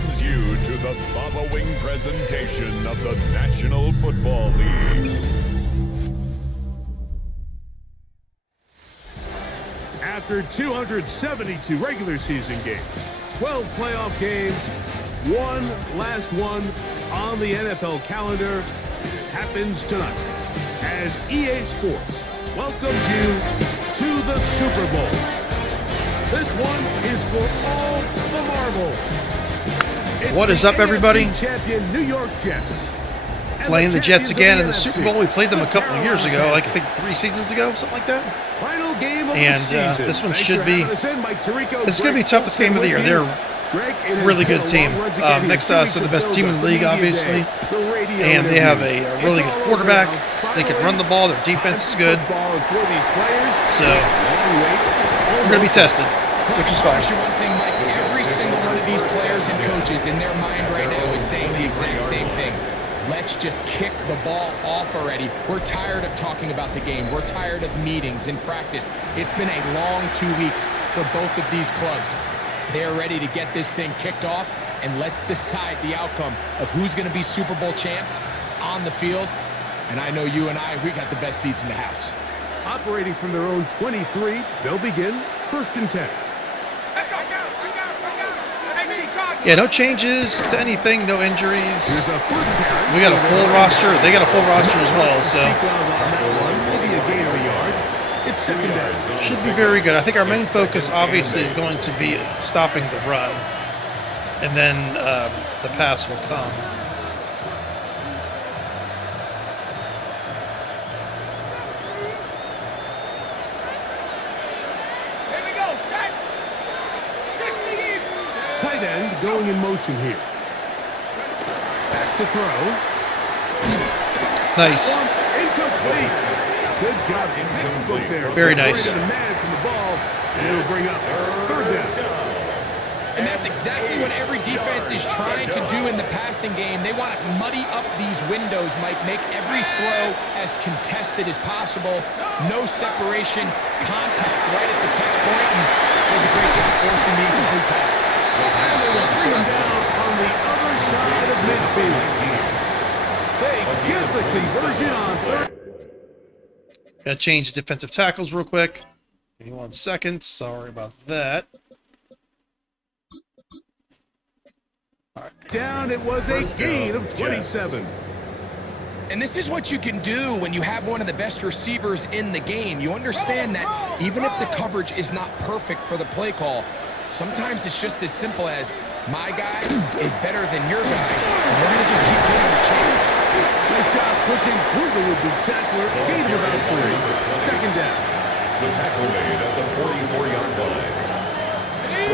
welcomes you to the following presentation of the National Football League. After 272 regular season games, 12 playoff games, one last one on the NFL calendar happens tonight as EA Sports welcomes you to the Super Bowl. This one is for all the marbles. What is up, everybody? Champion New York Jets. Playing the Jets again in the Super Bowl. We played them a couple of years ago, like I think 3 seasons ago, something like that. Final game of And the season. this one should be. This is going to be the toughest game of the year. They're a really good team. Next to us, they're the best team in the league, obviously, and they have a really good quarterback. They can run the ball. Their defense is good, so we're going to be tested, which is fine. One thing, Mike, every single one of these players and coaches in their mind right now is saying the exact same thing. Let's just kick the ball off already. We're tired of talking about the game. We're tired of meetings and practice. It's been a long 2 weeks for both of these clubs. They're ready to get this thing kicked off, and let's decide the outcome of who's going to be Super Bowl champs on the field. And I know you and we got the best seats in the house. Operating from their own 23, they'll begin 1st and 10. Yeah, no changes to anything, no injuries. We got a full roster. They got a full roster as well, so It's 2nd down. should be very good. I think our main focus, obviously, is going to be stopping the run, and then the pass will come. Tight end going in motion here. Back to throw. Nice. Incomplete. Good job. Textbook there. Very nice. Separated the man from the ball, and it'll bring up 3rd down. And that's exactly what every defense is trying to do in the passing game. They want to muddy up these windows, Mike, make every throw as contested as possible. No separation, contact right at the catch point, and does a great job forcing the incomplete pass. And they will bring him down on the other side of midfield. They get the conversion on 3rd. Gotta change the defensive tackles real quick. Give me 1 second. Sorry about that. Down, it was a gain of 27. And this is what you can do when you have one of the best receivers in the game. You understand that even if the coverage is not perfect for the play call, sometimes it's just as simple as my guy is better than your guy, and we're going to just keep giving him a chance. Nice job pushing through the would-be tackler. Gain of about 3. 2nd down. The tackle made at the 44-yard line.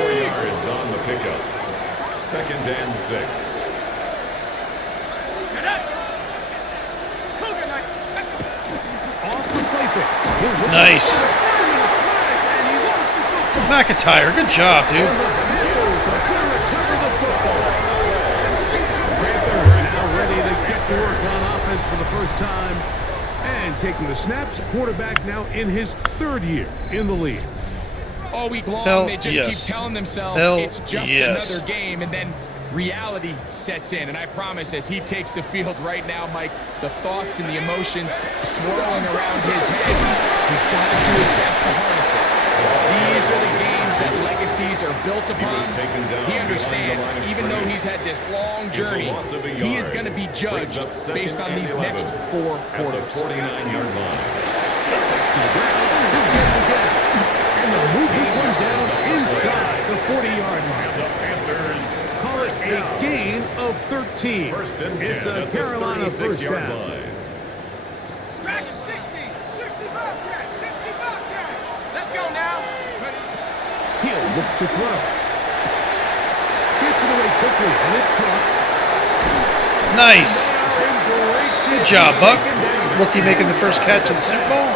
4 yards on the pickup. 2nd and 6. Off the play fake. Nice. McIntyre, good job, dude. Panthers now ready to get to work on offense for the first time. And taking the snaps, quarterback now in his 3rd year in the league. All week long, they just keep telling themselves it's just another game, and then reality sets in. And I promise, as he takes the field right now, Mike, the thoughts and the emotions swirling around his head, he's got to do his best to harness it. These are the games that legacies are built upon. He understands, even though he's had this long journey, he is going to be judged based on these next 4 quarters. 49-yard line. Move this one down inside the 40-yard line. The Panthers Call it a gain of 13. 1st and 10 It's a at the Carolina 1st 36-yard down. line. Drag him 60 Bobcat, 60 Bobcat. Let's go now. He'll look to throw. Gets it away quickly, and it's caught. Nice. Good job, Buck. Rookie making the first catch of the Super Bowl.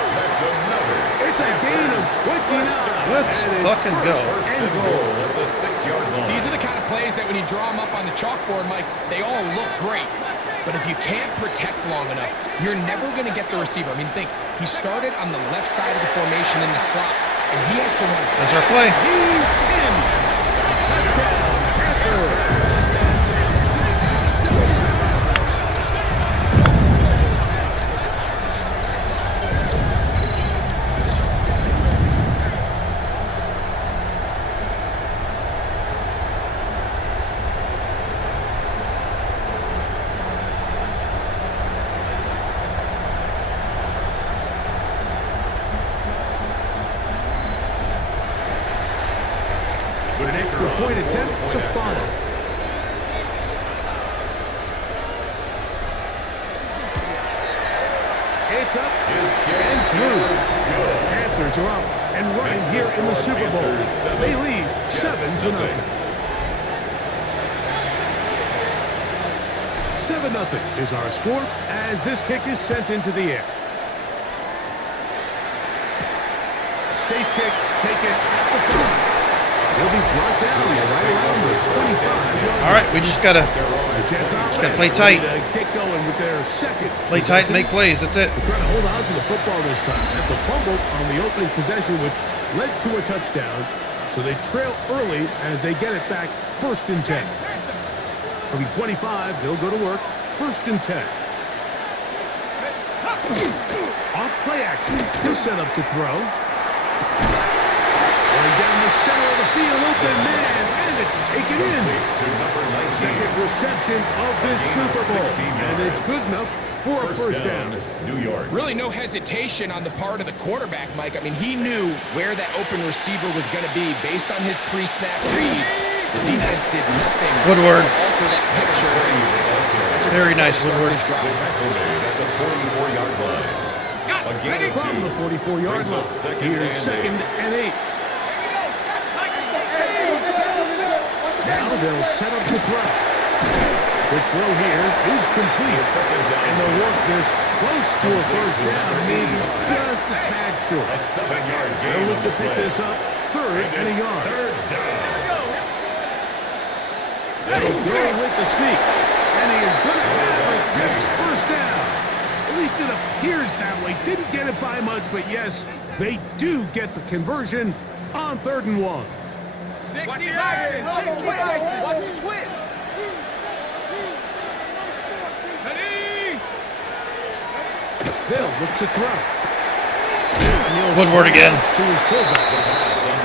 It's a gain of 29. Let's fucking go. These are the kind of plays that when you draw them up on the chalkboard, Mike, they all look great. But if you can't protect long enough, you're never going to get the receiver. I mean, think, he started on the left side of the formation in the slot, and he has to run. That's our play. He's in. Touchdown, Panthers. An extra point attempt to follow. It's up and through. Panthers are off and running here in the Super Bowl. They lead 7-0. 7-0 is our score as this kick is sent into the air. Safe kick taken at the 5. He'll be brought down right around the 25. All right, we just gotta play tight. Get going with their second. Play tight and make plays. That's it. They're trying to hold on to the football this time. At the fumble on the opening possession, which led to a touchdown. So they trail early as they get it back. 1st and 10. From the 25, they'll go to work. 1st and 10. Off play action. He'll set up to throw. Going down the center of the field, open man, and it's taken in. Second reception of this Super Bowl, and it's good enough for a 1st down. New York. Really no hesitation on the part of the quarterback, Mike. I mean, he knew where that open receiver was going to be based on his pre-snap read. The defense did nothing Woodward. to alter that picture. Very nice, Woodward. At the 44-yard line. From the 44-yard line, here's 2nd and 8. Now they'll set up to throw. The throw here is complete. And they'll work this close to a 1st down, maybe just a tad short. A 7-yard gain. They'll look to pick this up 3rd and a yard. 3rd down. They'll go with the sneak. And he is good at that. That's 1st down. At least it appears that way. Didn't get it by much, but yes, they do get the conversion on 3rd and 1. 60 Bison! 60 Bison! Watch the twist! Ready? They'll look to throw. Woodward again. To his fullback.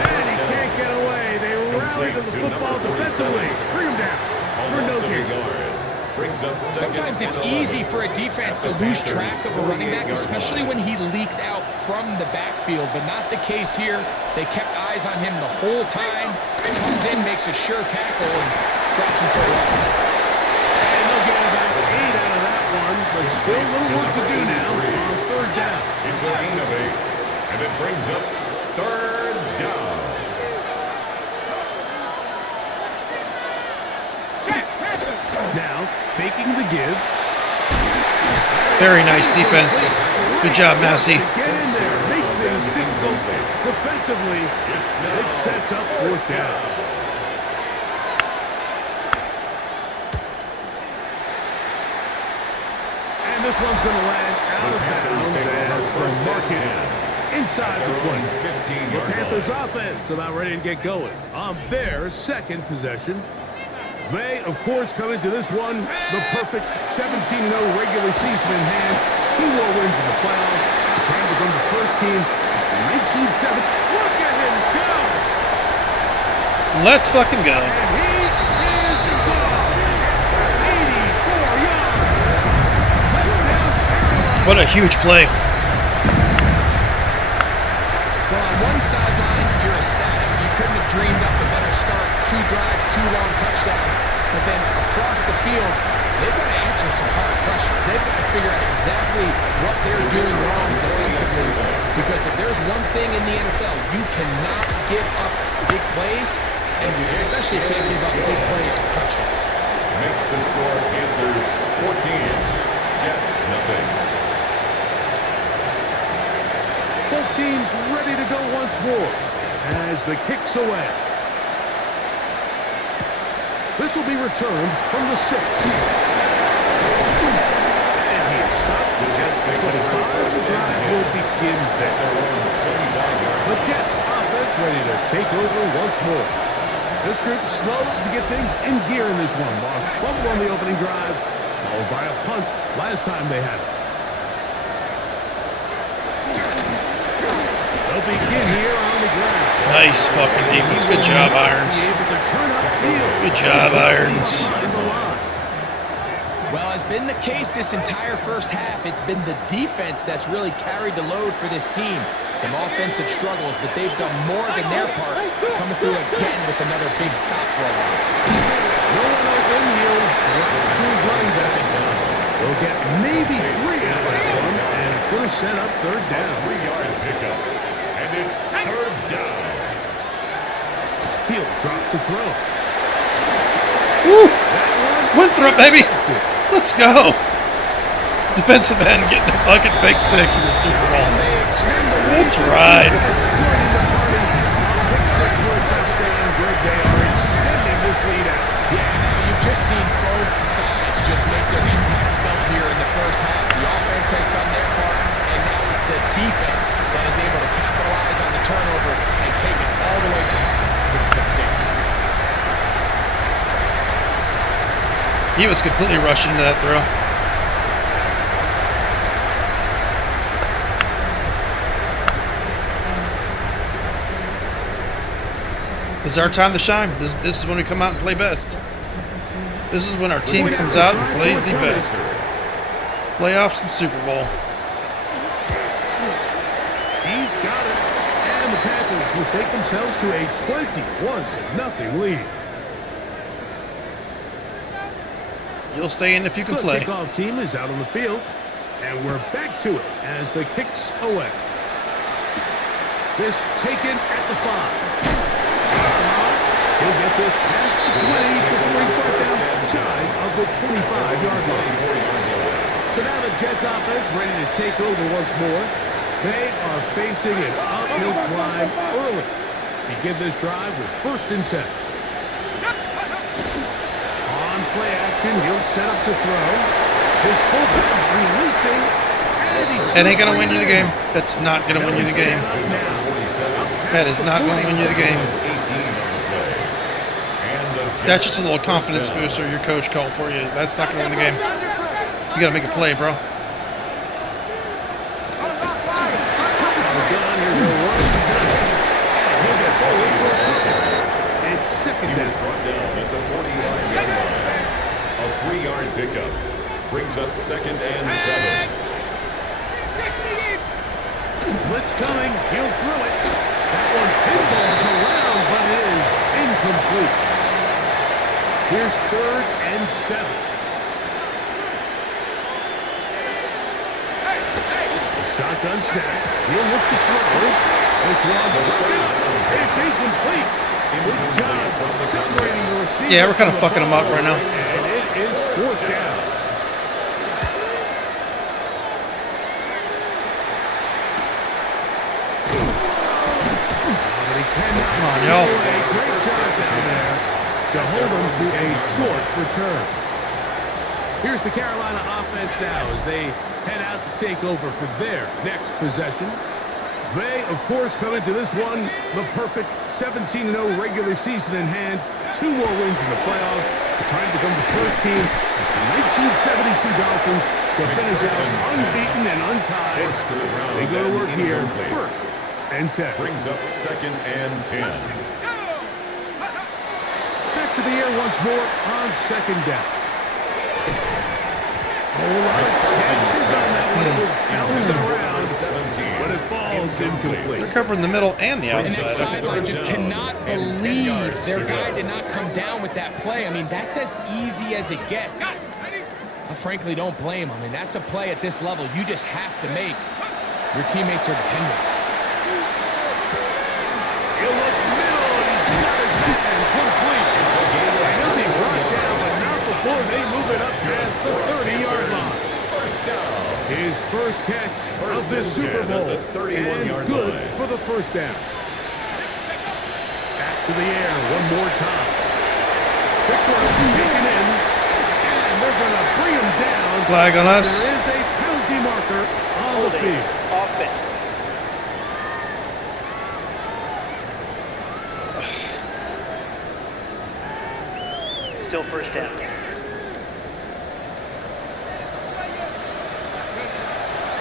And he can't get away. They rally to the football defensively. Bring him down for no gain. Sometimes it's easy for a defense to lose track of a running back, especially when he leaks out from the backfield, but not the case here. They kept eyes on him the whole time. Comes in, makes a sure tackle, and drops him for a loss. And they'll get about 8 out of that one, but still a little work to do now on 3rd down. It's a gain of 8, and it brings up 3rd down. Now, faking the give. Very nice defense. Good job, Massey. Get in there, make things difficult. Defensively, it sets up 4th down. And this one's going to land out of bounds as the market inside the 20. The Panthers offense about ready to get going on their 2nd possession. They, of course, come into this one the perfect 17-0 regular season in hand. 2 more wins in the playoffs. Trying to become the 1st team since the 1970s. Look at him go! Let's fucking go. And he is gone. 84 yards. Touchdown. What a huge play. Well, on one sideline, you're ecstatic. You couldn't have dreamed up a better start. 2 drives, 2 long touchdowns. But then across the field, they've got to answer some hard questions. They've got to figure out exactly what they're doing wrong defensively. Because if there's one thing in the NFL, you cannot give up big plays, and you especially can't give up big plays for touchdowns. Makes the score Panthers 14, Jets nothing. Both teams ready to go once more as the kick's away. This will be returned from the 6. And he is stopped. The Jets take the drive will begin there. The Jets offense ready to take over once more. This group slow to get things in gear in this one. Lost fumble on the opening drive, followed by a punt last time they had it. They'll begin here on the ground. Nice fucking defense. Good job, Irons. Good job, Irons. Well, as been the case this entire first half. It's been the defense that's really carried the load for this team. Some offensive struggles, but they've done more than their part, coming through again with another big stop for a loss. No one open, he'll drop to his running back. He'll get maybe 3 out of that one, and it's going to set up third down. 3-yard pickup, and it's third down. He'll drop to throw. Woo! Winthrop, baby! Let's go! Defensive end getting a fucking pick 6 in the Super Bowl. That's right. You've just seen both sides just make their impact felt here in the first half. The offense has done their part, and now it's the defense that is able to capitalize on the turnover and take it all the way back to the pick 6. He was completely rushed into that throw. This is our time to shine. This is when we come out and play best. This is when our team comes out and plays the best. Playoffs and Super Bowl. He's got it. And the Panthers will take themselves to a 21-0 lead. You'll stay in if you can play. The kickoff team is out on the field, and we're back to it as the kicks away. This taken at the 5. He'll get this past the 20 before he's brought down shy of the 25-yard line. So now the Jets offense ready to take over once more. They are facing an uphill climb early. Begin this drive with 1st and 10. On play action, he'll set up to throw. His fullback releasing. That ain't going to win you the game. That's not going to win you the game. That is not going to win you the game. That's just a little confidence booster your coach called for you. That's not going to win the game. You got to make a play, bro. It's second down. At the 40-yard line. A 3-yard pickup brings up 2nd and 7. Blitz coming. He'll throw it. That one pinballs around, but it is incomplete. Here's 3rd and 7. Shotgun snap. He'll look to throw. This one, it's incomplete. Good job separating the receiver. Yeah, we're kind of fucking them up right now. And it is 4th down. Come on, y'all. Great job down there to hold them to a short return. Here's the Carolina offense now as they head out to take over for their next possession. They, of course, come into this one the perfect 17-0 regular season in hand. 2 more wins in the playoffs. They're trying to become the first team since the 1972 Dolphins to finish out unbeaten and untied. They go to work here. 1st and 10. Brings up 2nd and 10. Back to the air once more on 2nd down. A whole lot of chances on that one. It was bouncing around, but it falls incomplete. They're covering the middle and the And outside. that sideline just cannot believe their guy did not come down with that play. I mean, that's as easy as it gets. I frankly don't blame him. I mean, that's a play at this level you just have to make. Your teammates are dependent. He'll look middle, and he's got his man complete. He'll be brought down, but not before they move it up past the 30-yard line. First down. His first catch of this Super Bowl, and good for the 1st down. Back to the air one more time. Quick throw taken in, and they're going to bring him down. Flag on us. There is a penalty marker on the field. Offense. Still 1st down.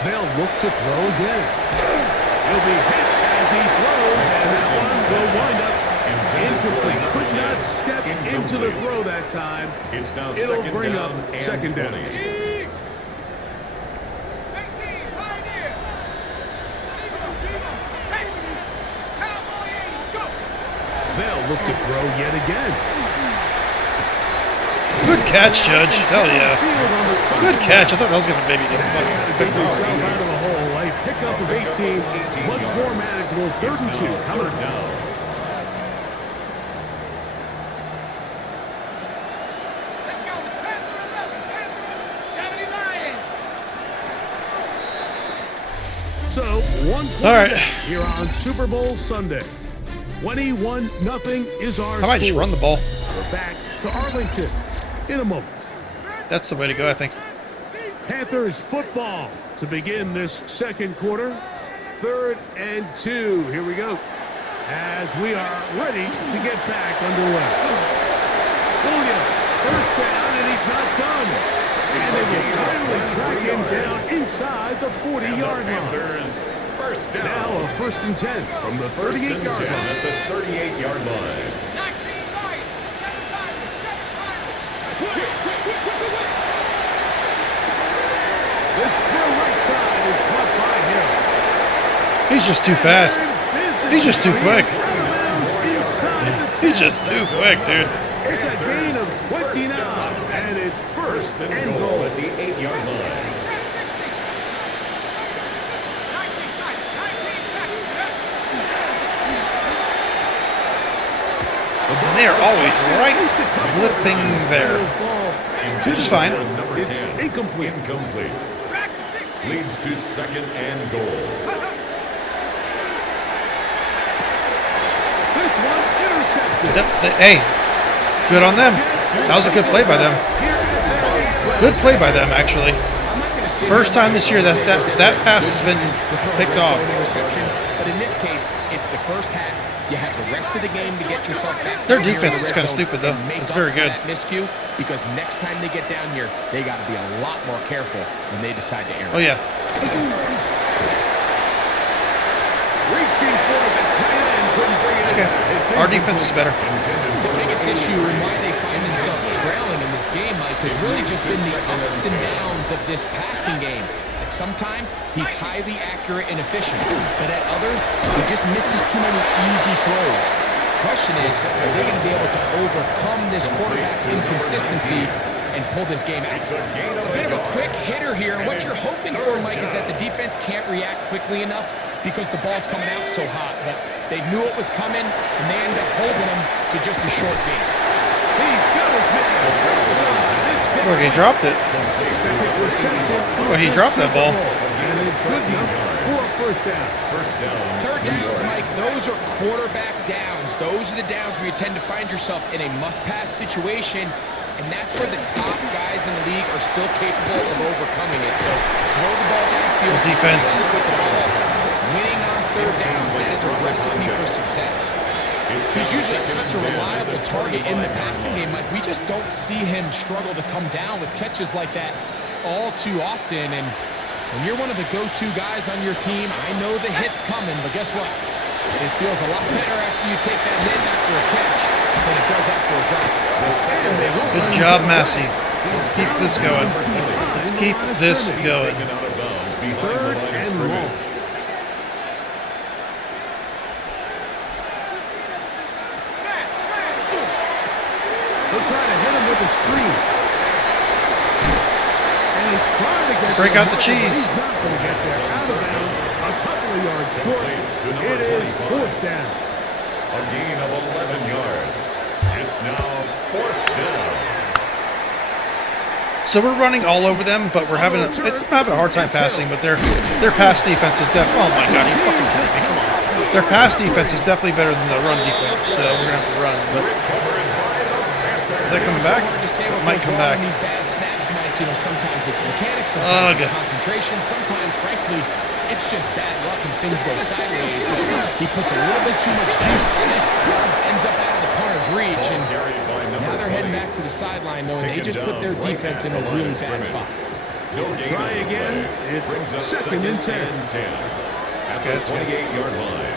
They'll look to throw again. He'll be hit as he throws, and that one will wind up incomplete. Could not step into the throw that time. It's now It'll 2nd bring down up and 2nd down. 20. They'll look to throw yet again. Good catch, Judge. Hell yeah. Good catch. I thought that was going to maybe get Take yourself out of the hole. A pickup of 18. Much more manageable. 3rd and 2. Coming down. Let's go. Panther 11. Panther 70 Lions. So, 1 point All right. here on Super Bowl Sunday. 21-0 is our How about I just score. run the ball? We're back to Arlington in a moment. That's the way to go, I think. Panthers football to begin this second quarter. 3rd and 2. Here we go. As we are ready to get back underway. Williams, first down, and he's not done. And they will finally track him down inside the 40-yard line. Panthers first down. Now a 1st and 10 from the 38-yard line. At the 38-yard line. 19 Lions. 7 Lions. 7 Lions. This throw right side is caught by Hill. He's just too fast. He's just too quick. He's just too quick, dude. It's a gain of 29, and it's 1st and goal. At the 8-yard line. 19 tight. 19 tight. And they are always right blipping there. Which is fine. Number 10. It's incomplete. Incomplete. Track 60. Leads to 2nd and goal. This one intercepted. Hey, good on them. That was a good play by them. Good play by them, actually. I'm not gonna sit First here time and this say year that it's that pass has been to throw picked a off. interception, but in this case, it's the first half. You have the rest of the game to get yourself back. Their down here in defense the is red kinda zone stupid, though. and make It's up very for good. that miscue, because next time they get down here, they got to be a lot more careful when they decide to air. Oh, yeah. Reaching for the tight end, couldn't bring it It's okay. in. It's Our defense is better. The biggest issue and why they find themselves trailing in this game, Mike, has really just been the ups and downs of this passing game. And sometimes he's highly accurate and efficient, but at others, he just misses too many easy throws. Question is, are they going to be able to overcome this quarterback's inconsistency and pull this game out? A bit of a quick hitter here. What you're hoping for, Mike, is that the defense can't react quickly enough because the ball's coming out so hot. But they knew it was coming, and they ended up holding them to just a short game. He's got his man. Look, he dropped it. Second reception. Oh, he dropped that ball. And it's good enough for a 1st down. First down. Third downs, Mike, those are quarterback downs. Those are the downs where you tend to find yourself in a must-pass situation, and that's where the top guys in the league are still capable of overcoming it. So throw the ball downfield. Defense. With the ball. Winning on 3rd downs, that is a recipe for success. He's usually such a reliable target in the passing game. Like, we just don't see him struggle to come down with catches like that all too often. And when you're one of the go-to guys on your team, I know the hit's coming, but guess what? It feels a lot better after you take that hit after a catch than it does after a drop. Good job, Massey. Let's keep this going. Let's keep this going. Taken out of bounds behind the 3rd line of and scrimmage. long. They'll try to hit him with a screen. And he's trying to get Break to out him, the but cheese. He's not going to get there. Out of bounds, a couple of yards short. It is 4th down. A gain of 11 yards. It's now 4th down. So we're running all over them, but we're having a hard time passing. But their pass defense is definitely. Oh my God, you fucking kidding me? Come on. Their pass defense is definitely better than the run defense. So we're gonna have to run. But is that coming back? Hard to say what It might goes come wrong back. in these bad snaps, Mike. You know, sometimes it's mechanics, sometimes it's concentration, sometimes, frankly, it's just bad luck and things go sideways. But he puts a little bit too much juice on it, ends up out of the punter's reach, and now they're heading back to the sideline, though, and they just put their defense in a really bad spot. Try again. It's 2nd and 10. At the 28-yard line.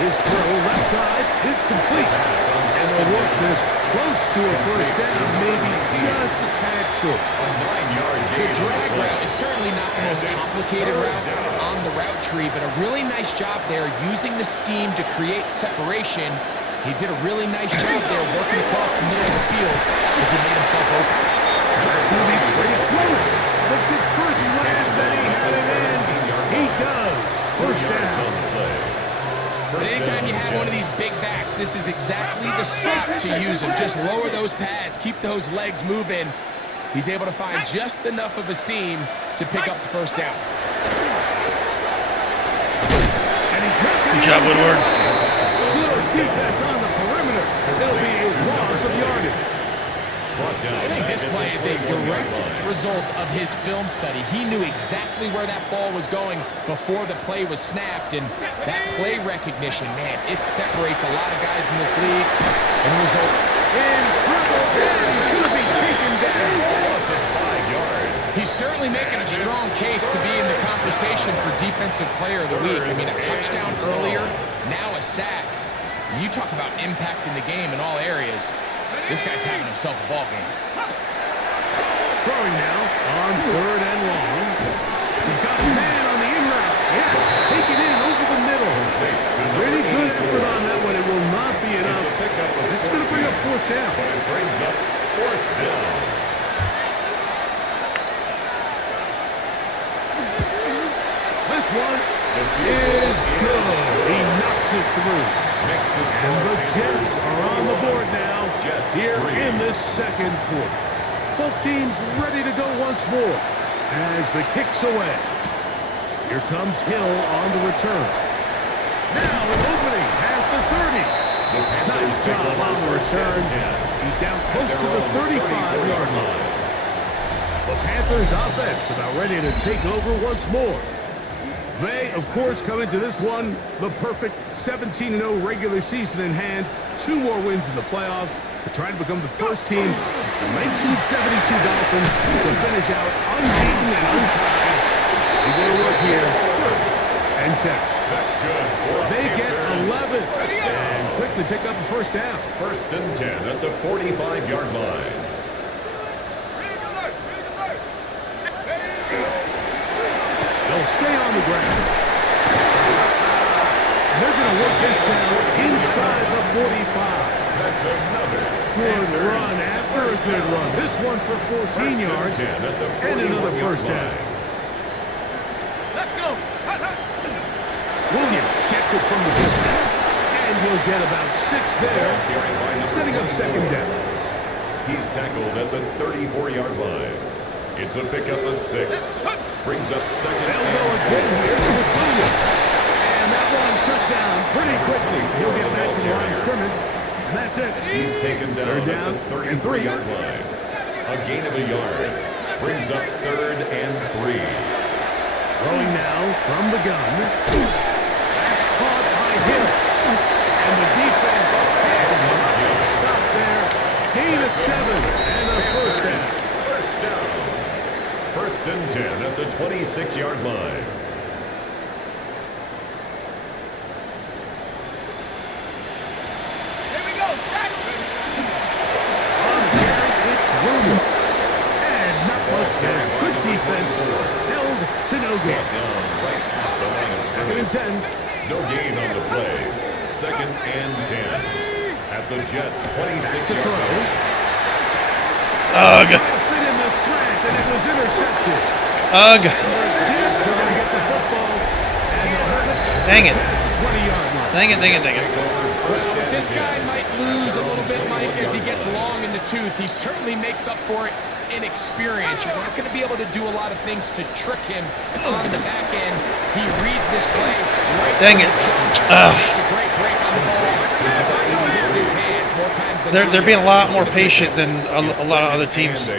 His throw left side is complete. And they'll work this close to a first down, maybe just a tad short. The drag route is certainly not the most complicated route on the route tree, but a really nice job there using the scheme to create separation. He did a really nice job there working across the middle of the field as he made himself open. It's going to be pretty close. Look at first glance that he had it in. He does. First down. But anytime you have one of these big backs, this is exactly the spot to use him. Just lower those pads, keep those legs moving. He's able to find just enough of a seam to pick up the first down. Good job, Woodward. Good defense on the perimeter. There'll be a loss of yardage. I think this play is a direct result of his film study. He knew exactly where that ball was going before the play was snapped, and that play recognition, man, it separates a lot of guys in this league. And the result, in trouble, and he's going to be taken down. Loss of 5 yards. He's certainly making a strong case to be in the conversation for Defensive Player of the Week. I mean, a touchdown earlier, now a sack. You talk about impacting the game in all areas. This guy's having himself a ball game. Throwing now on 3rd and long. He's got his man on the in route. Yes, take it in over the middle. Really good effort on that one. It will not be enough. It's going to bring up 4th down. But it brings up 4th down. This one is good. He knocks it through. And the Jets are on the board now here in this second quarter. Both teams ready to go once more as the kick's away. Here comes Hill on the return. Now an opening has the 30. Nice job on the return. He's down close to the 35-yard line. The Panthers offense about ready to take over once more. They, of course, come into this one, the perfect 17-0 regular season in hand. 2 more wins in the playoffs to try to become the first team since the 1972 Dolphins to finish out unbeaten and untied. They go to work here, 1st and 10. That's good. They get 11 and quickly pick up the first down. 1st and 10 at the 45-yard line. They'll stay on the ground. They're going to work this down inside the 45. That's another Good run after a good run. This one for 14 yards and another first down. Let's go. Williams gets it from the distance. And he'll get about 6 there, setting up 2nd down. He's tackled at the 34-yard line. It's a pickup of 6. Brings up 2nd. They'll go again here with Williams. And that one shut down pretty quickly. He'll get back to the line of scrimmage. And that's it. He's taken down down at the and 3. 33-yard line. A gain of a yard. Brings up 3rd and 3. Throwing now from the gun. That's caught by Hill. And the defense stop there. Gain of 7 and a first down. First down. 1st and 10 at the 26-yard line. Here we go. Sack. On the carry, it's Williams. And not much there. Good defense. Held to no gain. Right at the line of 2nd and 10. No gain on the play. 2nd and 10 at the Jets' 26-yard line. Ugh. Fit in the slant, and it was intercepted. Ugh. And the Jets are going to get the football, and they'll have it Dang it. past the 20-yard line. Dang it, dang it, dang it. Well, this guy might lose a little bit, Mike, as he gets long in the tooth. He certainly makes up for it in experience. You're not going to be able to do a lot of things to trick him on the back end. He reads this play right. Dang it. Makes a great break on the ball. He hits his hands more times than They're being a lot more patient than a lot of other teams.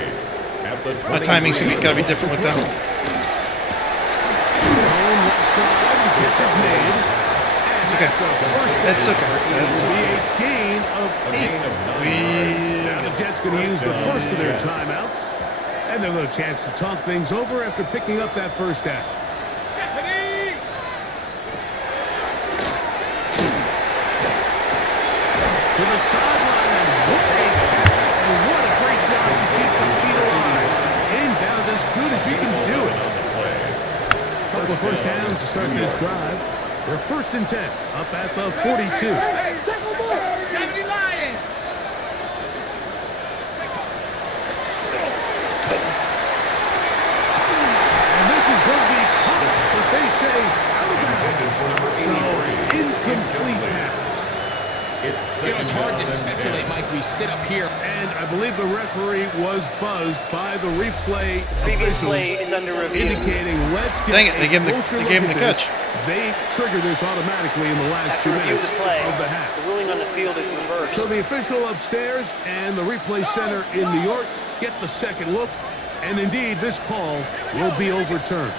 My timing's got to be different with them. It's okay. It's okay. It's Be a gain of 8. Now the Jets going to use the first of their timeouts, and they'll have a chance to talk things over after picking up that first down. first down to start this drive. They're 1st and 10, up at the 42. Hey, take them up. 70 Lions. And this is going to be caught, but they say out of bounds. So, incomplete pass. It's hard to speculate, Mike. We sit up here. And I believe the referee was buzzed by the replay Previous officials, play is under review. indicating let's get Dang it, they a gave him closer the look at this. catch. They trigger this automatically in the last After 2 review of minutes the play, of the half. the ruling on the field is reversed. So the official upstairs and the replay center in New York get the second look, and indeed this call will be overturned.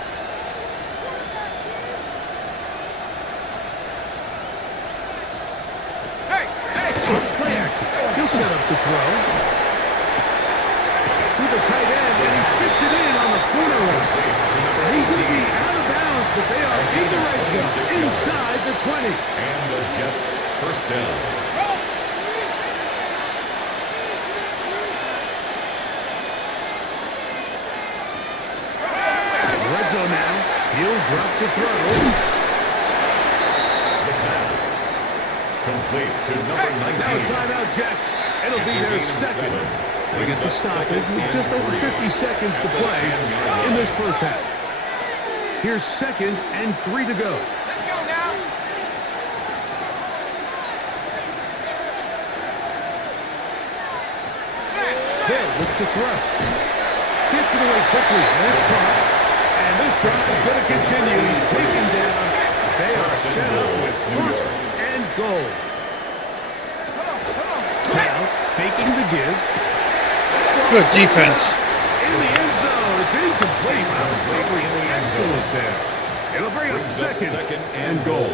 Hey, hey. Play action. He'll set up to throw. To the tight end, and he fits it in on the corner route. He's going to be out of bounds, but they are in the red zone, inside the 20. And the Jets first down. Red zone now. He'll drop to throw. The pass. Complete to number 19. Now timeout Jets. It'll be their second. They get the stoppage with just over 50 seconds to play in this first half. Here's 2nd and 3 to go. Let's go now. Hill looks to throw. Gets it away quickly. And it's caught. And this drive is going to continue. He's taken down. They are set up with 1st and goal. Now, faking the give. Good defense. In the end zone. It's incomplete. Excellent there. It'll bring up second and goal.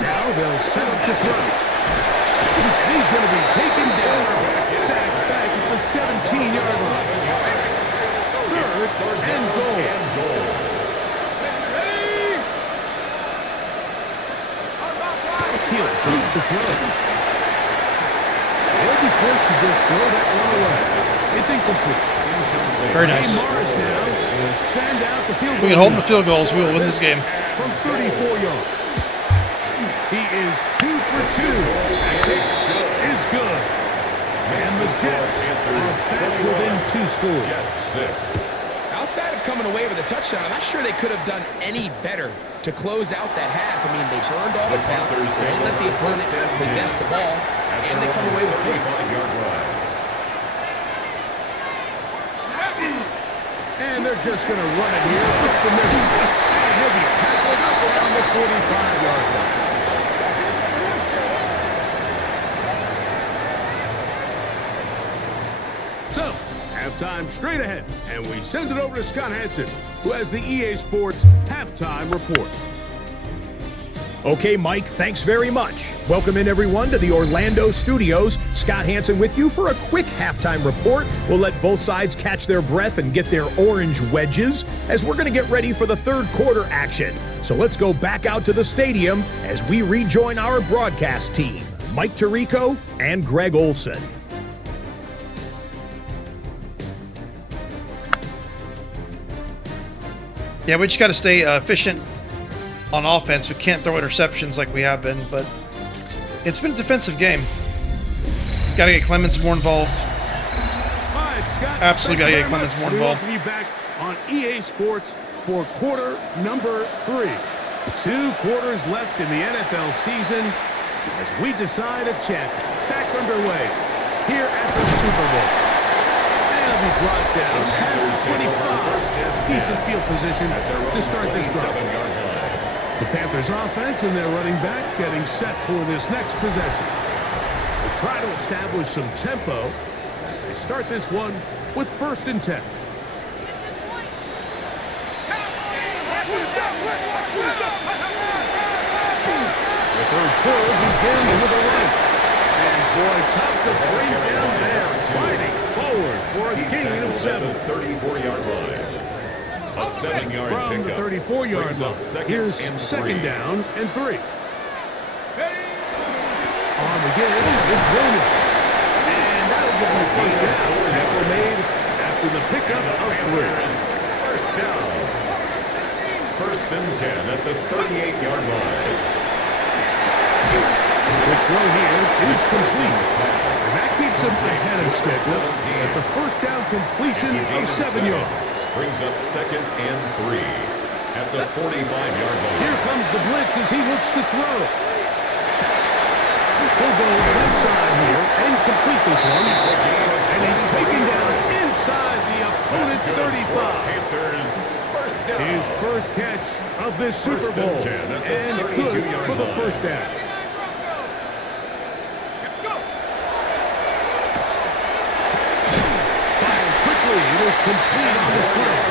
Now they'll set up to throw. And he's going to be taken down. Sacked back at the 17-yard line. 3rd and goal. He'll drop to throw. They'll be forced to just throw that one away. It's incomplete. Very nice. Morris now will send out the field goal. We can hold the field goals. We will win this game. From 34 yards. He is 2 for 2. That kick is good. And the Jets are back within 2 scores. Jets 6. Outside of coming away with a touchdown, I'm not sure they could have done any better to close out that half. I mean, they burned all the clock, Panthers they let the opponent possess the ball, and they come away with points. And they're just going to run it here up the middle. And he'll be tackled up around the 45-yard line. So, halftime straight ahead, and we send it over to Scott Hansen, who has the EA Sports halftime report. Okay, Mike, thanks very much. Welcome in, everyone, to the Orlando studios. Scott Hansen with you for a quick halftime report. We'll let both sides catch their breath and get their orange wedges as we're going to get ready for the 3rd quarter action. So let's go back out to the stadium as we rejoin our broadcast team, Mike Tirico and Greg Olson. Yeah, we just got to stay efficient on offense. We can't throw interceptions like we have been, but it's been a defensive game. Got to get Clemens more involved. All right, Scott. Absolutely got to get Clemens more involved. We welcome you back on EA Sports for quarter number 3. 2 quarters left in the NFL season as we decide a champ. Back underway here at the Super Bowl. And it'll be brought down past the 25. Decent field position to start this drive. The Panthers offense and their running back getting set for this next possession. They try to establish some tempo as they start this one with 1st and 10. The 3rd quarter begins with a run. And boy, tough to bring down there. Fighting forward for a gain of 7. 34-yard line. A 7-yard From the 34-yard line. Here's 2nd down and 3. On the give, it's Williams. And that'll give him a 1st down. Tackle made after the pickup of 3. First down. 1st and 10 at the 38-yard line. The throw here is complete. And that keeps him ahead of schedule. It's a first down completion of 7 yards. Brings up 2nd and 3 at the 45-yard line. Here comes the blitz as he looks to throw. He'll go left side here and complete this one. And he's taken down inside the opponent's 35. Panthers, first down. His first catch of this Super Bowl. And good for the first down. Fires quickly. It is complete on the slant.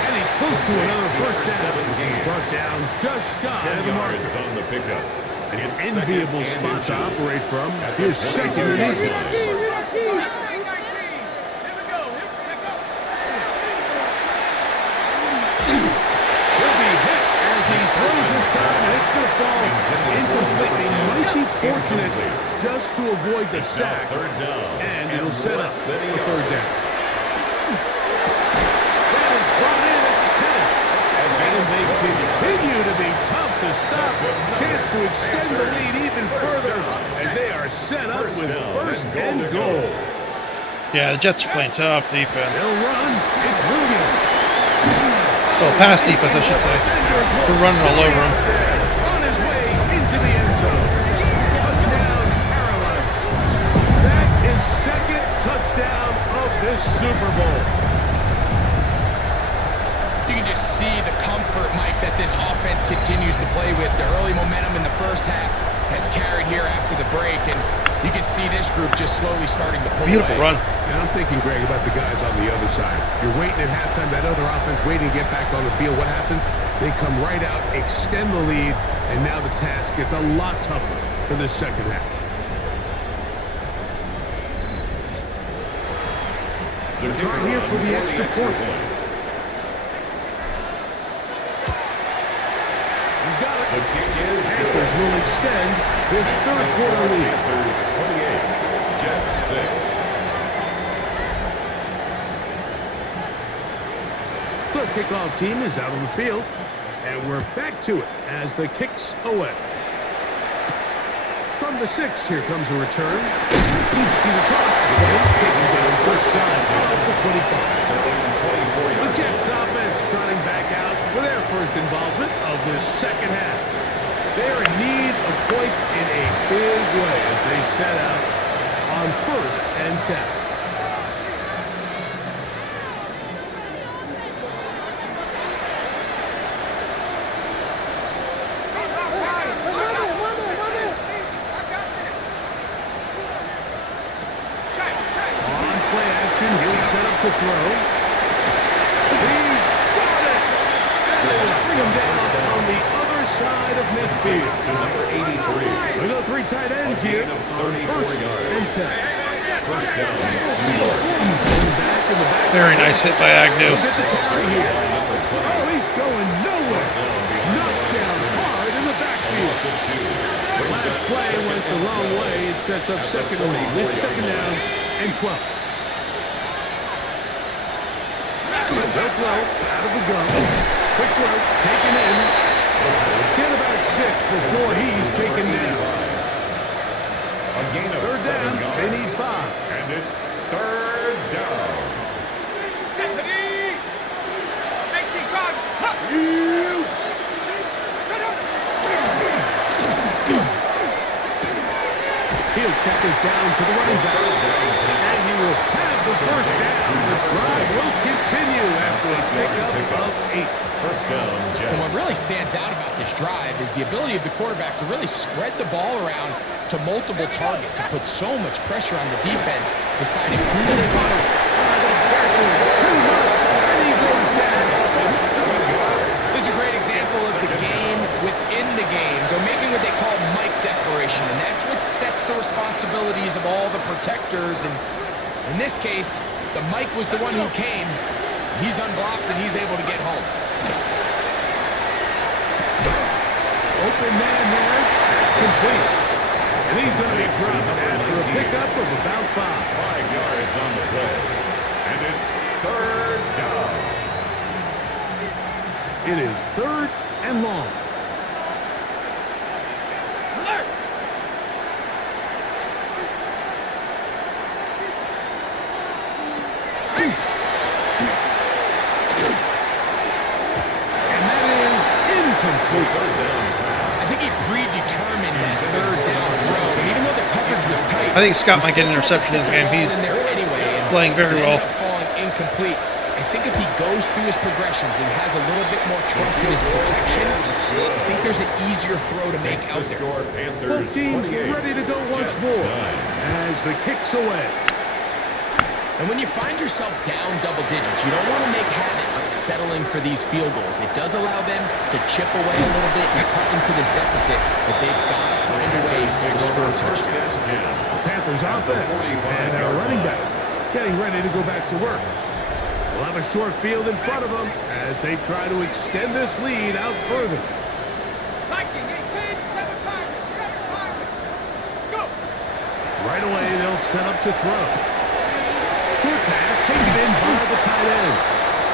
And he's close to another first down. He's brought down just shy of the mark. On the pickup. An enviable spot to operate from. His 2nd and 8. Incomplete. He might be fortunate just to avoid the sack, and it'll set up a 3rd down. That is brought in at the 10, and they continue to be tough to stop. Chance to extend the lead even further as they are set up with 1st and goal. Yeah, the Jets are playing tough defense. They'll run. It's Williams. Well, pass defense, I should say. We're running all over him. On his way into the end zone. Touchdown, Carolina. That is 2nd touchdown of this Super Bowl. You can just see the comfort, Mike, that this offense continues to play with. The early momentum in the first half has carried here after the break, and you can see this group just slowly starting to pull Beautiful away. run. And I'm thinking, Greg, about the guys on the other side. You're waiting at halftime, that other offense waiting to get back on the field. What happens? They come right out, extend the lead, and now the task gets a lot tougher for the second half. They're trying here for the extra point. He's got it. The kick is Panthers will extend this 3rd quarter lead. Panthers 28, Jets 6. The kickoff team is out on the field, and we're back to it as the kicks away. From the 6, here comes a return. He's across the 20, taking down first shot off the 25. The Jets offense trotting back out for their first involvement of this second half. They are in need of points in a big way as they set out on 1st and 10. To throw. He's got it! And they will bring him down on the other side of midfield. To number 83. Look at the 3 tight ends here on 1st and 10. First down. Back in the back. Very nice hit by Agnew. Look at the carry here. Oh, he's going nowhere. Knocked down hard in the backfield. The last play went the wrong way. It sets up 2nd and 8. It's 2nd down and 12. They'll throw out of the gun. Quick throw, taken in. Get about 6 before he's taken down. A gain of 3rd down, 7 yards. they need 5. And it's 3rd down. He'll check this down to the running back. And he will have the first down. The drive will continue after a pickup of 8. First down, Jets. And what really stands out about this drive is the ability of the quarterback to really spread the ball around to multiple targets and put so much pressure on the defense, deciding who they want to. Too much, and he goes down. This is a great example of the game within the game. They're making what they call Mike declaration, and that's what sets the responsibilities of all the protectors. And in this case, the Mike was the one who came. He's unblocked, and he's able to get home. Open man there. That's complete. And he's going to be dropped after a pickup of about 5. 5 yards on the play. And it's third down. It is 3rd and long. Alert! And that is incomplete. I think he predetermined that 3rd down throw. And even though the coverage was tight, I think Scott might get an interception in this game. He's playing very well. Falling incomplete. I think if he goes through his progressions and has a little bit more trust in his protection, I think there's an easier throw to make out there. Both teams ready to go once more as the kick's away. And when you find yourself down double digits, you don't want to make habit of settling for these field goals. It does allow them to chip away a little bit and cut into this deficit, but they've got to find a way to score touchdowns. Panthers offense and our running back getting ready to go back to work. We'll have a short field in front of them as they try to extend this lead out further. Viking 18, 7 Pirates, 7 Pirates. Go! Right away, they'll set up to throw. Short pass taken in by the tight end.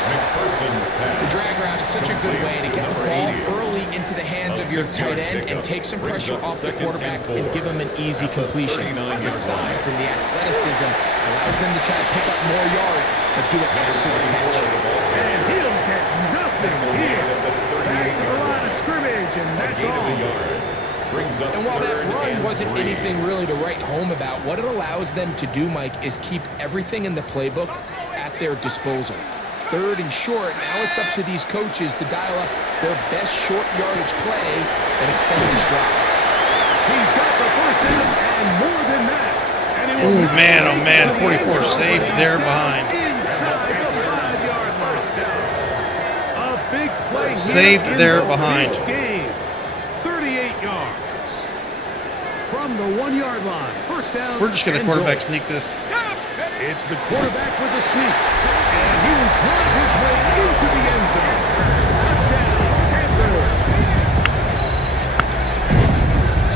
McPherson's pass. The drag route is such a good way to get the ball early into the hands of your tight end and take some pressure off the quarterback and give him an easy completion. The size and the athleticism allows them to try to pick up more yards, but do it after the catch. And he'll get nothing here. Back to the line of scrimmage, and that's all. And while that run wasn't anything really to write home about, what it allows them to do, Mike, is keep everything in the playbook at their disposal. 3rd and short, now it's up to these coaches to dial up their best short yardage play and extend this drive. He's got the 1st down and more than that. Oh, man, 44 saved there behind. Inside the 5-yard line. A big play here Saved in there the behind. big game. 38 yards. From the 1-yard line. 1st down. We're just going to quarterback sneak this. It's the quarterback with the sneak. And he will drive his way into the end zone. Touchdown, Panthers.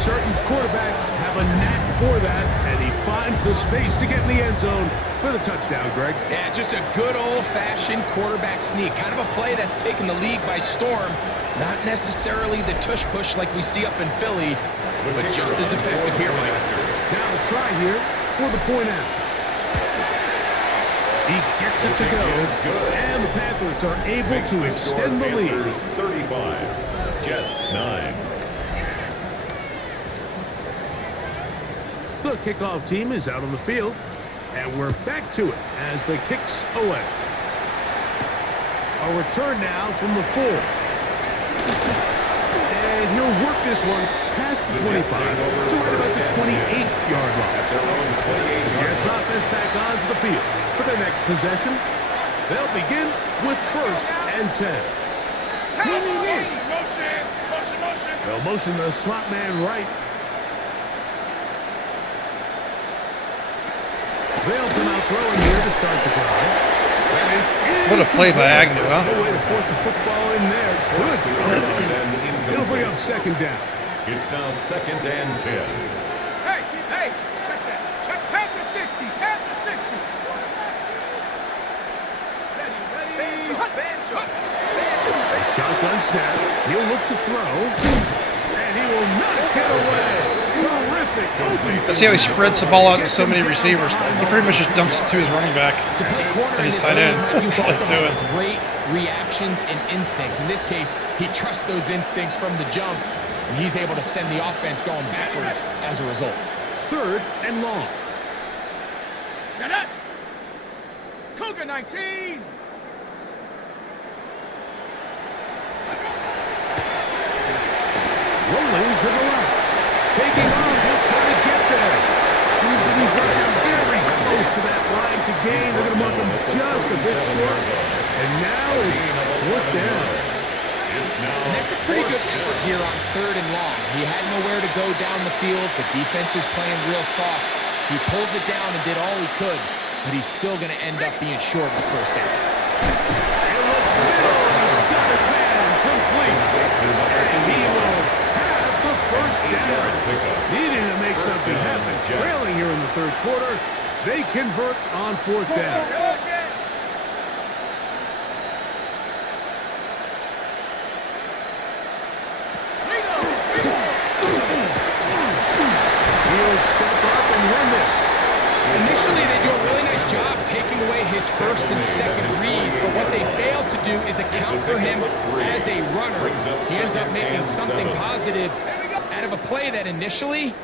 Certain quarterbacks have a knack for that, and he finds the space to get in the end zone for the touchdown, Greg. Yeah, just a good old-fashioned quarterback sneak. Kind of a play that's taken the league by storm. Not necessarily the tush-push like we see up in Philly, but just as effective here, Mike. Now a try here for the point after. He gets it to go, and the Panthers are able to extend the lead. 35, Jets 9. The kickoff team is out on the field, and we're back to it as the kick's away. A return now from the 4. And he'll work this one past the 25 to right about the 28-yard line. The Jets offense back onto the field for their next possession. They'll begin with 1st and 10. Motion. They'll motion the slot man right. They'll come out throwing here to start the drive. What a play by Agnew, huh? No way to force the football in there. Good. It'll bring up 2nd down. It's now 2nd and 10. Hey, check that. Check Panther 60, Panther 60. Ready. Shotgun snap. He'll look to throw. And he will not get away. Terrific open. See how he spreads the ball out to so many receivers. He pretty much just dumps it to his running back To play corner and in his this tight league, end. you That's all have he's to doing. have great reactions and instincts. In this case, he trusts those instincts from the jump, and he's able to send the offense going backwards as a result. 3rd and long. Shut up. Cougar 19. Rolling to the left. Taking off. He'll try to get there. He's going to be very close to that line to gain. They're going to mark him just a bit short. And now it's 4th down. And that's a pretty good effort here on 3rd and long. He had nowhere to go down the field. The defense is playing real soft. He pulls it down and did all he could, but he's still going to end up being short of the 1st down. He's got his man complete. And he will have the 1st down. Needing to make something happen. Trailing here in the 3rd quarter. They convert on 4th down. Initially, they do a really nice job taking away his first and second read, but what they fail to do is account for him as a runner. He ends up making something positive out of a play that initially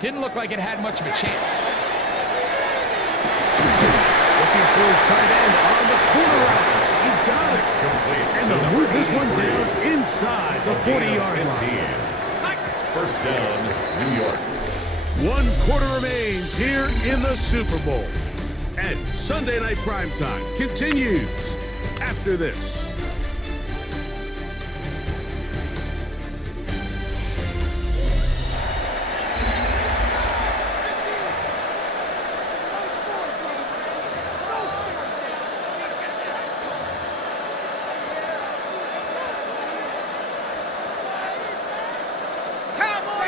didn't look like it had much of a chance. Looking for his tight end on the corner route. He's got it. And they'll move this one down inside the 40-yard line. First down, New York. 1 quarter remains here in the Super Bowl. And Sunday Night Primetime continues after this.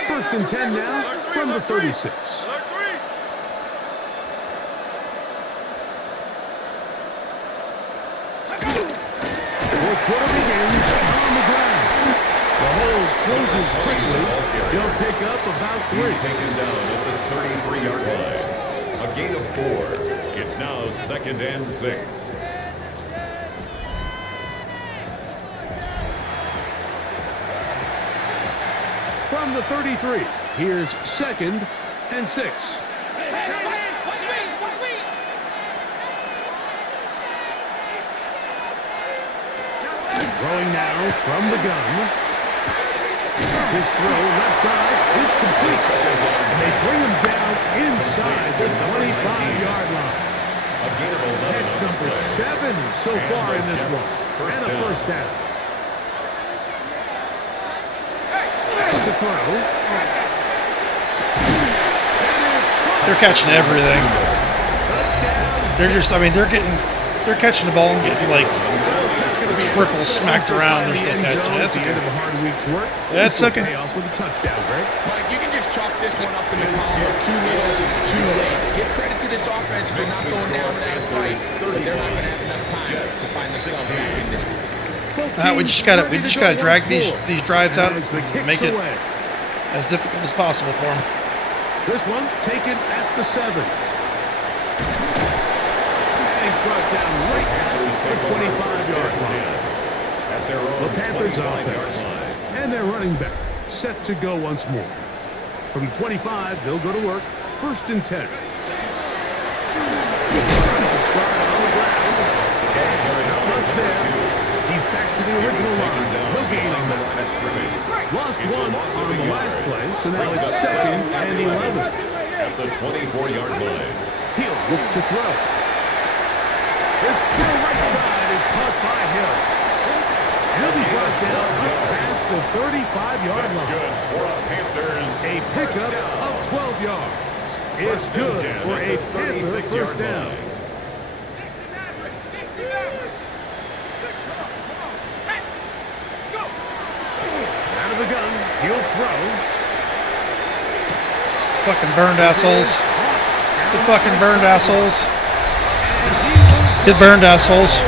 First and 10 now from the 36. Fourth quarter begins on the ground. The hold closes quickly. He'll pick up about 3. He's taken down at the 33-yard line. A gain of 4. It's now 2nd and 6. From the 33, here's 2nd and 6. Throwing now from the gun. His throw left side is complete. And they bring him down inside the 25-yard line. Catch number 7 so far in this one. And a first down. To throw. They're catching everything. They're just, I mean, they're catching the ball and getting like triple smacked around. They're still catching it. That's good. That's okay. With a touchdown, Greg. Mike, you can just chalk this one up in the column of too little, too late. Give credit to this offense for not going down without a fight, but they're not going to have enough time to find themselves back in this one. We just gotta drag these drives out and make it as difficult as possible for them. This one taken at the 7. And he's brought down right at the 25-yard line. The Panthers offense and their running back set to go once more. From the 25, they'll go to work. 1st and 10. Start on the ground. Not much there. He's back to the original line. No gain on that. Lost 1 on the last play, so now it's 2nd and 11. At the 24-yard line. He'll look to throw. His pure right side is caught by Hill. He'll be brought down up past the 35-yard line. A pickup of 12 yards. It's good for a Panther first down. Out of the gun, he'll throw. Fucking burned assholes. Get fucking burned assholes. Get burned assholes.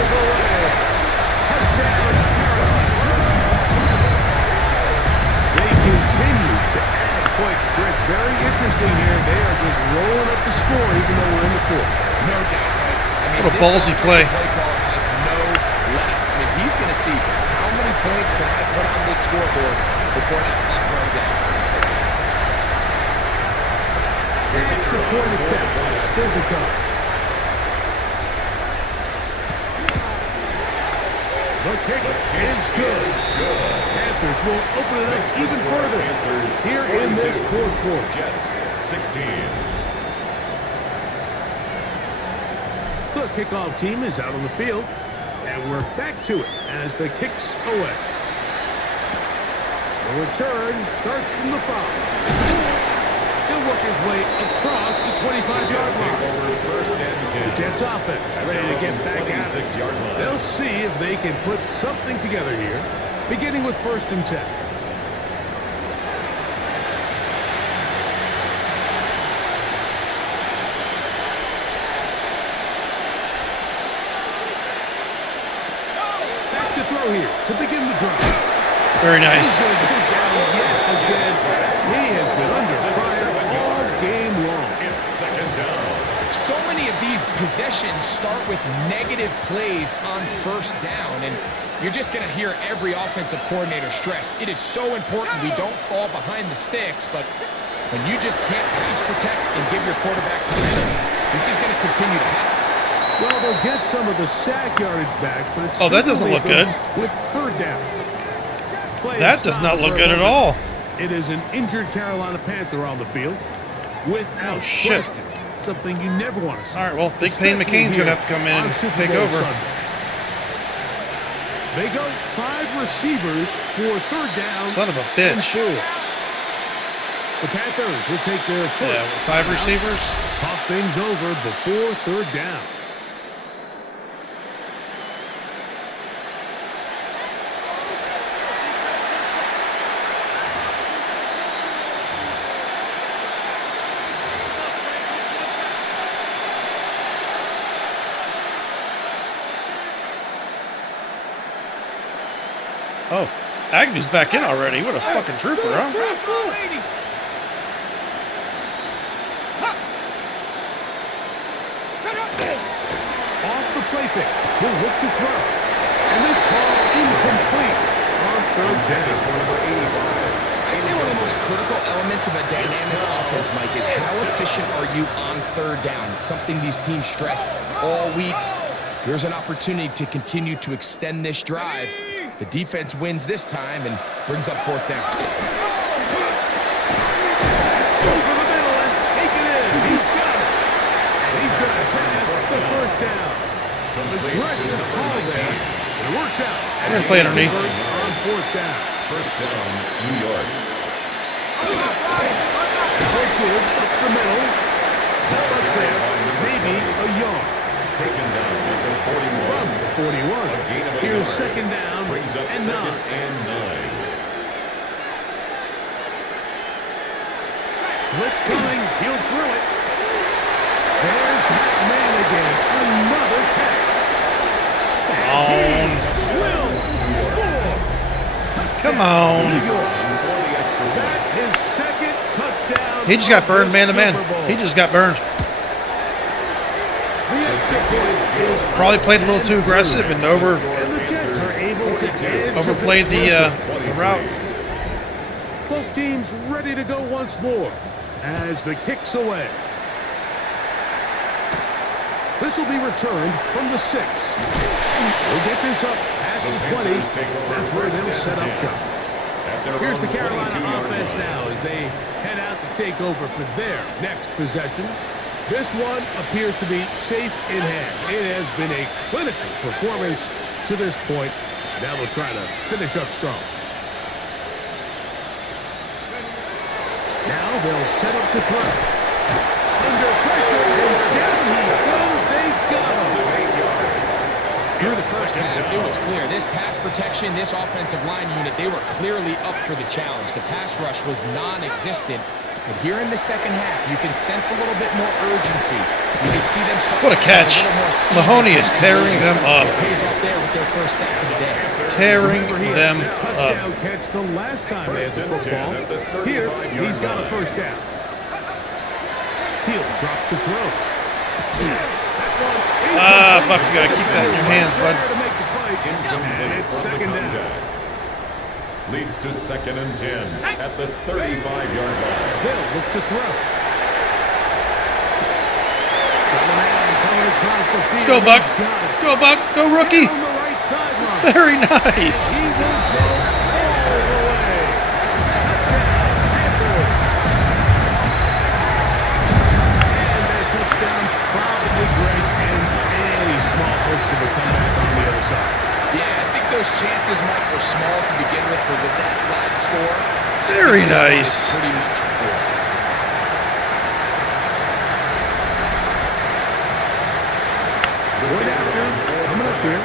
They continue to add points. Greg, very interesting here. They are just rolling up the score even though we're in the 4th. No doubt. I mean, What a ballsy play. Play call has no leg. I mean, he's going to see how many points can I put on this scoreboard before that clock runs out. Extra point attempt still to come. The kick is good. Panthers will open it up even further here in this 4th quarter. Jets 16. The kickoff team is out on the field, and we're back to it as the kick's away. The return starts from the 5. He'll work his way across the 25-yard line. The Jets offense ready to get back at it. They'll see if they can put something together here, beginning with 1st and 10. Back to throw here to begin the drive. Very nice. He has been under fire all game long. It's 2nd down. So many possessions start with negative plays on first down, and you're just going to hear every offensive coordinator stress. It is so important we don't fall behind the sticks, but when you just can't pass protect and give your quarterback time, this is going to continue to happen. Well, they'll get some of the sack yardage back, but it's that doesn't look good. With third down. That does not look good at all. It is an injured Carolina Panther on the field. Without question. Something you never want to see. All right, well, Big Payne McCain's going to have to come in and take over. Sunday. They go 5 receivers for third down. Son of a bitch. The Panthers will take their first. 5 receivers. Talk things over before third down. Oh, Agnew's back in already. What a fucking trooper, huh? Off the play fake. He'll look to throw. And this ball incomplete on third down. I say one of the most critical elements of a dynamic offense, Mike, is how efficient are you on third down? It's something these teams stress all week. Here's an opportunity to continue to extend this drive. The defense wins this time and brings up fourth down. Over the middle and take it in. He's got it. And he's going to have the first down. Aggressive call there. It works out. I'm going to play underneath. On fourth down. First down, New York. Quick move up the middle. Not much there. Maybe a yard. Taken down at the 41. From the 41. Here's second down Brings up and second 9. and 9. Blitz coming. He'll throw it. There's that man again. Another catch. Come on. That his second touchdown. He just got burned man to man. He just got burned. Probably played a little too aggressive and overplayed the route. Both teams ready to go once more as the kick's away. This will be returned from the 6. We'll get this up past the 20. That's where they'll set up shop. Here's the Carolina offense now as they head out to take over for their next possession. This one appears to be safe in hand. It has been a clinical performance to this point. Now they'll try to finish up strong. Now they'll set up to throw. Under pressure, and down he goes. They got him. Through the first half, it was clear. This pass protection, this offensive line unit, they were clearly up for the challenge. The pass rush was non-existent. But here in the second half, you can sense a little bit more urgency. You can see them start. What a catch. Mahoney is tearing them up. Pays off there with their first sack of the day. Tearing them touchdown up. catch the last time they had the football. Here, he's got a first down. He'll drop to throw. Buck, you got to keep that in your hands, bud. And it's second down. Leads to second and 10 at the 35-yard line. They'll look to throw. Let's go, Buck. Go, Buck. Go, rookie. Very nice. He will go all the way. And that touchdown probably great ends any small hopes of a comeback on the other side. Yeah, I think those chances, Mike, were small to begin with, but with that last score, very nice. Pretty much over. Right after, coming up here.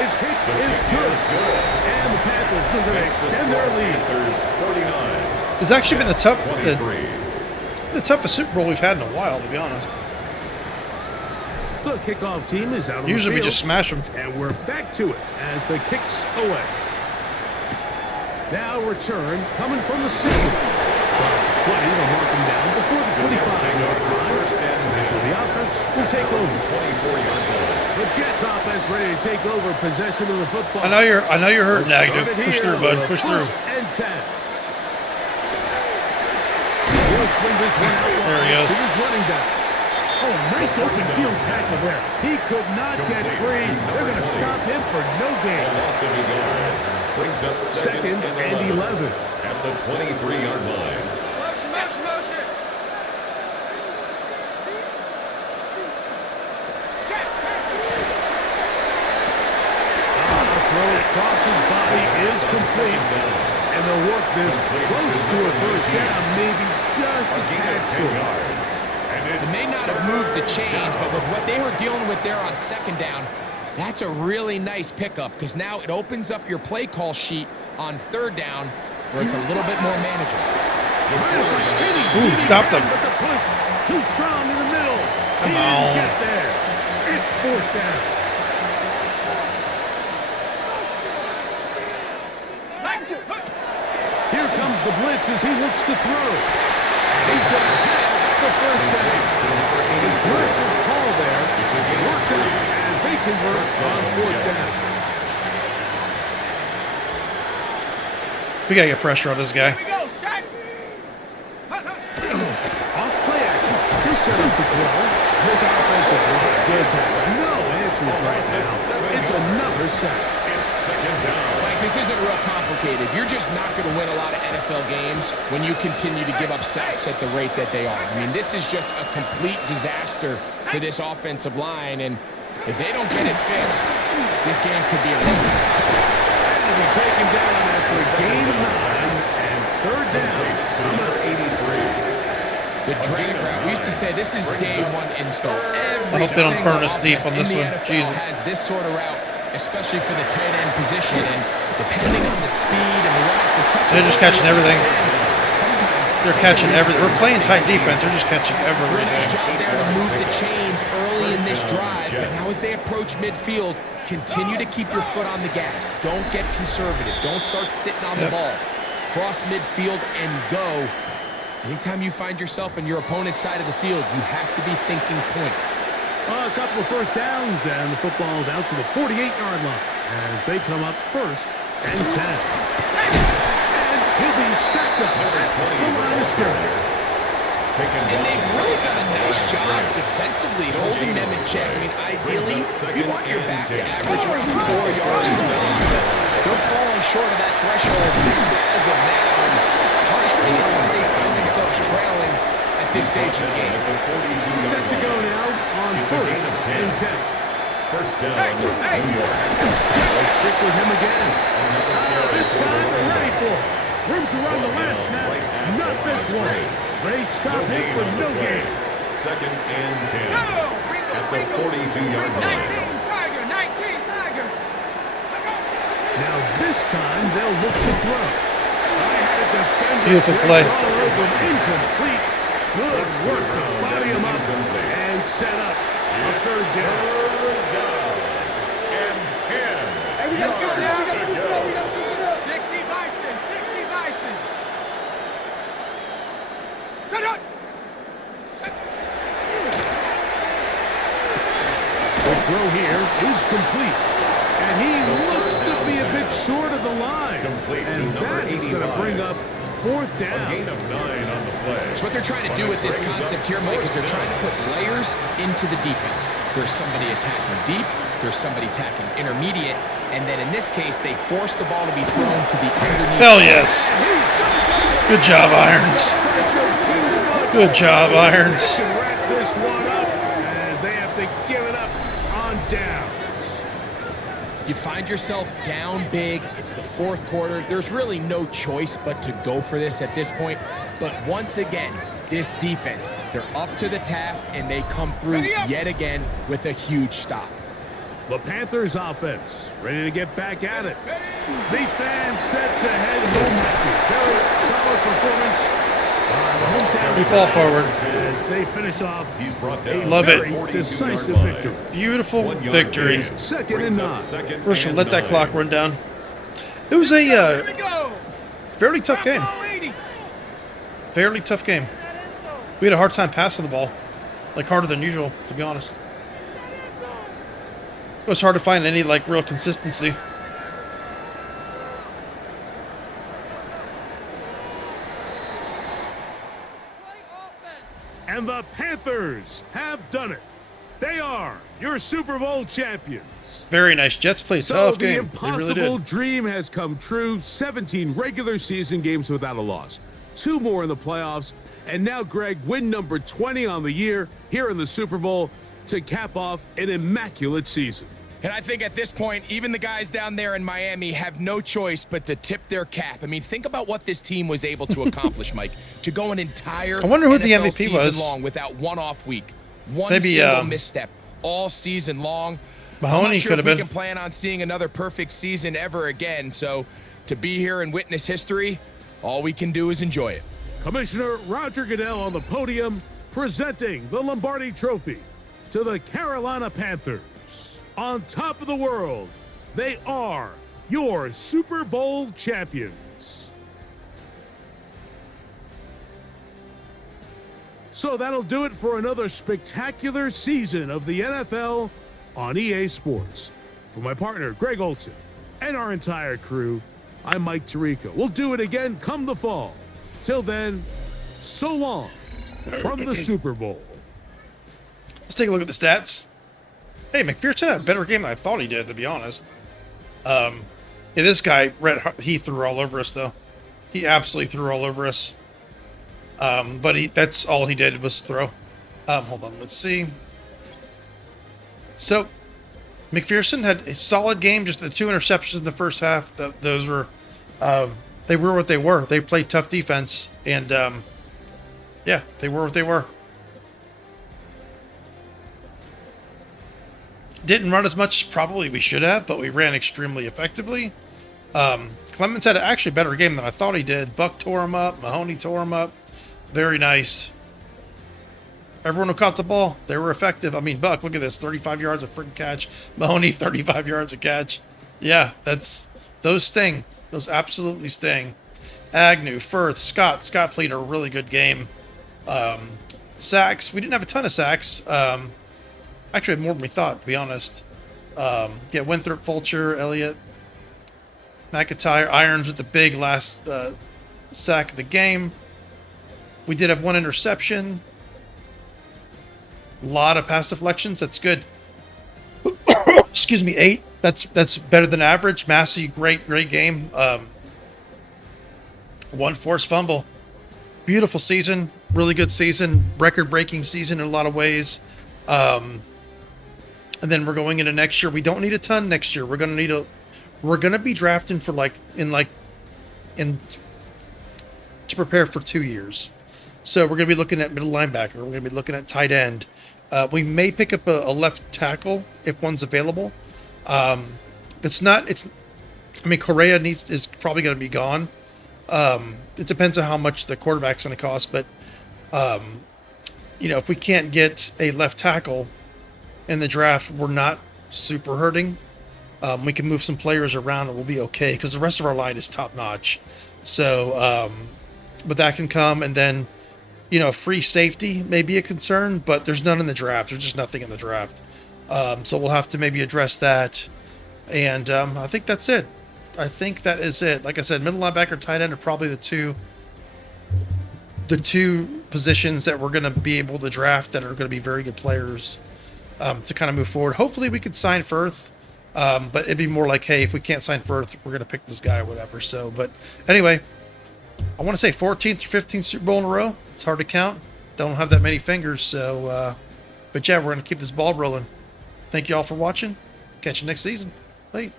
His kick is good. And the Panthers are going to extend their lead. It's actually been the toughest Super Bowl we've had in a while, to be honest. The kickoff team is out on Usually the we field, just smash them. and we're back to it as the kick's away. Now return coming from the 6. to mark him down before the 25-yard line. That's where the offense will take over. 24-yard line. The Jets offense ready to take over possession of the football. I know you're hurting, Agnew. Push through, bud. Push through. And 10. He'll swing this one out there he goes. To his running back. Oh, nice open field tackle there. He could not get free. They're going to stop him for no gain. Brings up second and 11 at the 23-yard line. Motion, motion, motion. Throw across his body is complete. And they'll work this close to a first down, maybe just a tad short. They may not have moved the chains, but with what they were dealing with there on second down, that's a really nice pickup because now it opens up your play call sheet on third down where it's a little bit more manageable. Ooh, stopped them. But the push too strong in the middle. Come He on. didn't get there. It's fourth down. Here comes the blitz as he looks to throw. He's going to have the first down. Aggressive call there. It works out as they convert on fourth down. We got to get pressure on this guy. Here we go, set. Off play action. He'll set up to throw. This offensive line just has no answers right now. It's another sack. Second down. Mike, this isn't real complicated. You're just not going to win a lot of NFL games when you continue to give up sacks at the rate that they are. I mean, this is just a complete disaster for this offensive line, and if they don't get it fixed, this game could be a win. And we take him down after a gain of 9 and third down. Number 83. The drag route. We used to say this is day one install. I hope they don't burn us deep on this one. Jesus. Has this sort of route, especially for the tight end position, and depending on the speed and the run after catch. They're just catching everything. Sometimes They're catching everything. We're playing tight defense. They're just catching everything. Nice job there to move the chains early in this drive, but now as they approach midfield, continue to keep your foot on the gas. Don't get conservative. Don't start sitting on the ball. Cross midfield and go. Anytime you find yourself on your opponent's side of the field, you have to be thinking points. A couple of first downs, and the football's out to the 48-yard line as they come up first and 10. And he'll be stacked up at the line of scrimmage. And they've really done a nice job defensively holding them in check. I mean, ideally, you want your back to average around 4 yards a line. They're falling short of that threshold as of now. Partially, it's why they find themselves trailing at this stage of the game. Set to go now on first and 10. First down. They'll stick with him again. This time they're ready for it. Room to run the last snap. Not this one. They stop him for no gain. Second and 10 at the 42-yard line. 19 Tiger, 19 Tiger. Now this time they'll look to throw. I had a defender. Beautiful play. All over incomplete. Good work to body him up and set up a third down. And 10. Hey, we got to go now. yards to go. 60 Bison, 60 Bison. Set up. The throw here is complete. And he looks to be a bit short of the line. Complete to And number that is going to 85. bring up fourth A down. gain of 9 on the play. That's what they're trying to do with this concept here, Mike, is they're trying to put layers into the defense. There's somebody attacking deep, there's somebody attacking intermediate, and then in this case, they force the ball to be thrown to the underneath. Hell yes. Good job, Irons. Good job, Irons. They can wrap this one up as they have to give it up on downs. You find yourself down big. It's the fourth quarter. There's really no choice but to go for this at this point. But once again, this defense, they're up to the task, and they come through yet again with a huge stop. The Panthers offense ready to get back at it. These fans set to head home happy. Very solid performance. The hometown We fall forward. as they finish off He's brought a down. Love it. very decisive line. victory. Beautiful 1 yard victory. gain. Second Brings and up 9. second We're just going and to let that 9. clock run down. It was a Here we go. fairly tough game. Ball 80. Fairly tough game. We had a hard time passing the ball. Like, harder than usual, to be honest. It was hard to find any, like, real consistency. And the Panthers have done it. They are your Super Bowl champions. Very nice. Jets played tough game. The impossible dream has come true. 17 regular season games without a loss. 2 more in the playoffs. And now, Greg, win number 20 on the year here in the Super Bowl to cap off an immaculate season. And I think at this point, even the guys down there in Miami have no choice but to tip their cap. I mean, think about what this team was able to accomplish, Mike. To go an entire I wonder who the NFL MVP season was. long without one off week. One Maybe, single misstep all season long. I'm not sure if we can plan on seeing another perfect season ever again. So to be here and witness history, all we can do is enjoy it. Commissioner Roger Goodell on the podium presenting the Lombardi Trophy to the Carolina Panthers. On top of the world, they are your Super Bowl champions. So that'll do it for another spectacular season of the NFL on EA Sports. For my partner, Greg Olson, and our entire crew, I'm Mike Tirico. We'll do it again come the fall. Till then, so long from the Super Bowl. Let's take a look at the stats. Hey, McPherson had a better game than I thought he did, to be honest. Yeah, this guy, he threw all over us, though. He absolutely threw all over us. But that's all he did was throw. Hold on, let's see. So, McPherson had a solid game, just the 2 interceptions in the first half. Those were, they were what they were. They played tough defense, and, yeah, they were what they were. Didn't run as much as probably we should have, but we ran extremely effectively. Clemens had actually a better game than I thought he did. Buck tore him up. Mahoney tore him up. Very nice. Everyone who caught the ball, they were effective. I mean, Buck, look at this. 35 yards of freaking catch. Mahoney, 35 yards of catch. Yeah, those sting. Those absolutely sting. Agnew, Firth, Scott. Scott played a really good game. Sacks. We didn't have a ton of sacks. Actually, more than we thought, to be honest. Yeah, Winthrop, Fulcher, Elliott, McIntyre, Irons with the big last sack of the game. We did have 1 interception. A lot of pass deflections. That's good. Excuse me, 8. That's better than average. Massey, great game. 1 forced fumble. Beautiful season. Really good season. Record-breaking season in a lot of ways. And then we're going into next year. We don't need a ton next year. We're gonna be drafting for to prepare for 2 years. So we're gonna be looking at middle linebacker. We're gonna be looking at tight end. We may pick up a left tackle if one's available. I mean, Correa is probably gonna be gone. It depends on how much the quarterback's gonna cost, but if we can't get a left tackle in the draft, we're not super hurting. We can move some players around and we'll be okay because the rest of our line is top notch. So, but that can come, and then, free safety may be a concern, but there's none in the draft. There's just nothing in the draft. So we'll have to maybe address that. And I think that's it. I think that is it. Like I said, middle linebacker, tight end are probably the two positions that we're going to be able to draft that are going to be very good players to kind of move forward. Hopefully we could sign Firth, but it'd be more like, hey, if we can't sign Firth, we're going to pick this guy or whatever. So, but anyway, I want to say 14th or 15th Super Bowl in a row. It's hard to count. Don't have that many fingers. So, but yeah, we're going to keep this ball rolling. Thank you all for watching. Catch you next season. Bye.